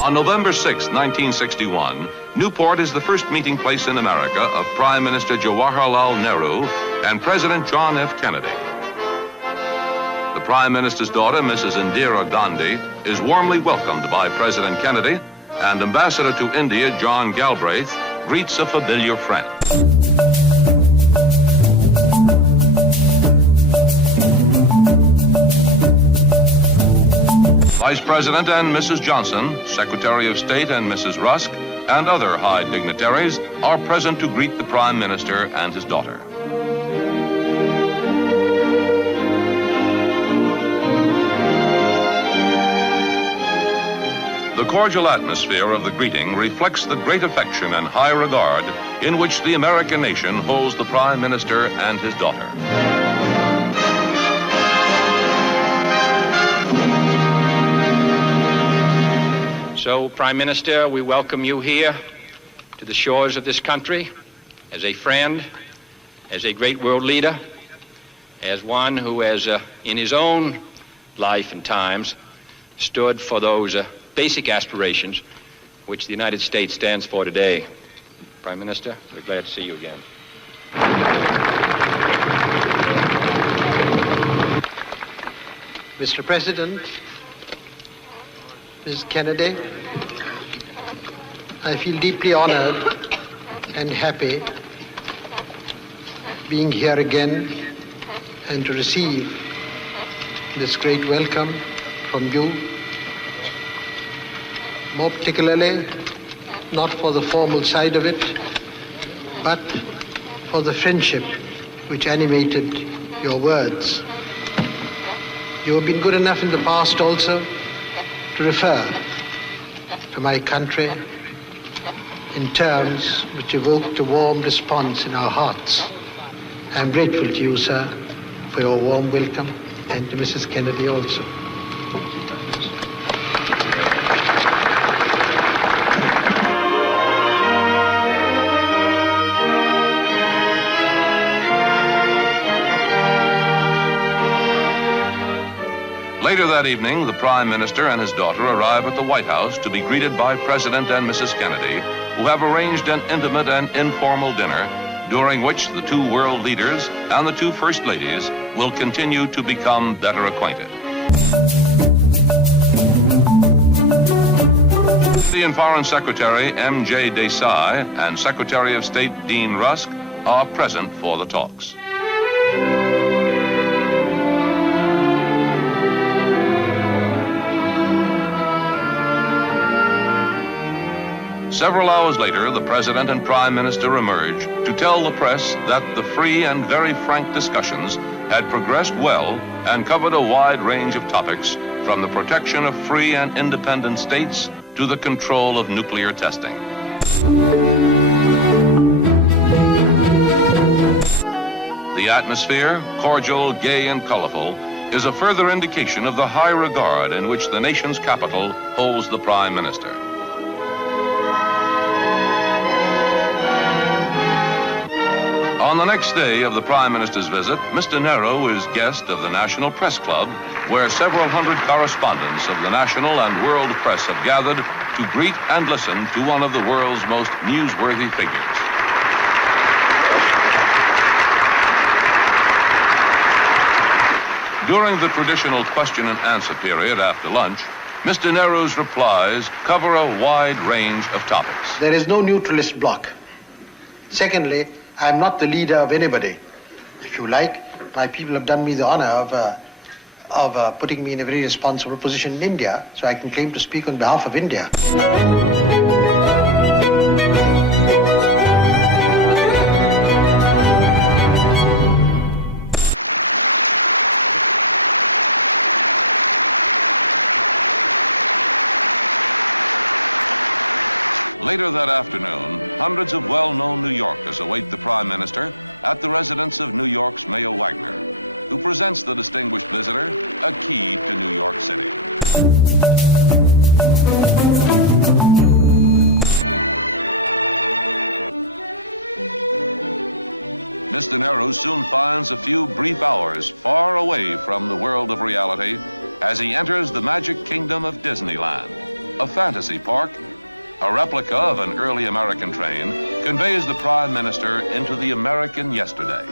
On November 6, 1961, Newport is the first meeting place in America of Prime Minister Jawaharlal Nehru and President John F. Kennedy. The Prime Minister's daughter, Mrs. Indira Gandhi, is warmly welcomed by President Kennedy, and Ambassador to India, John Galbraith, greets a familiar friend. Vice President and Mrs. Johnson, Secretary of State and Mrs. Rusk, and other high dignitaries are present to greet the Prime Minister and his daughter. The cordial atmosphere of the greeting reflects the great affection and high regard in which the American nation holds the Prime Minister and his daughter. So, Prime Minister, we welcome you here to the shores of this country as a friend, as a great world leader, as one who has, in his own life and times, stood for those basic aspirations which the United States stands for today. Prime Minister, we're glad to see you again. Mr. President, Ms. Kennedy, I feel deeply honored and happy being here again and to receive this great welcome from you, more particularly not for the formal side of it, but for the friendship which animated your words. You have been good enough in the past also to refer to my country in terms which evoked a warm response in our hearts. I am grateful to you, sir, for your warm welcome, and to Mrs. Kennedy also. Later that evening, the Prime Minister and his daughter arrive at the White House to be greeted by President and Mrs. Kennedy, who have arranged an intimate and informal dinner during which the two world leaders and the two First Ladies will continue to become better acquainted. Indian Foreign Secretary M.J. Desai and Secretary of State Dean Rusk are present for the talks. Several hours later, the President and Prime Minister emerge to tell the press that the free and very frank discussions had progressed well and covered a wide range of topics, from the protection of free and independent states to the control of nuclear testing. The atmosphere, cordial, gay, and colorful, is a further indication of the high regard in which the nation's capital holds the Prime Minister. On the next day of the Prime Minister's visit, Mr. Nehru is guest of the National Press Club, where several hundred correspondents of the national and world press have gathered to greet and listen to one of the world's most newsworthy figures. During the traditional question and answer period after lunch, Mr. Nehru's replies cover a wide range of topics. There is no neutralist bloc. Secondly, I am not the leader of anybody. If you like, my people have done me the honor of putting me in a very responsible position in India, so I can claim to speak on behalf of India. Later Later that afternoon, hundreds of well-known New Yorkers await the Prime Minister at the residence of New York's Mayor Wagner, who presents the distinguished visitor a key to New York City. Mr. Nehru soon finds a few brief hours far away from the world of reality as he enters the magic kingdom of Disneyland, a fantasy park. A replica of an early American train conveys the Prime Minister into the American yesterday.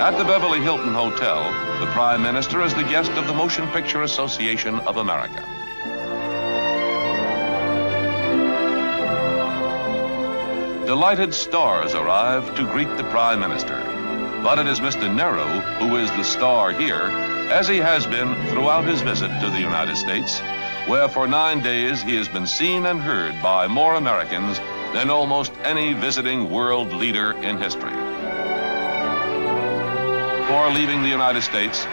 At the Beverly Hilton Hotel, the Prime Minister is the guest of the Motion Picture Association of America. Delighted stars arrive to greet the Prime Minister. But it is Mr. Nehru who is the star here, as he has been throughout his visit to the United States, where for 9 days he has been seen and heard by more Americans than almost any visiting world leader in history. Before leaving the United States,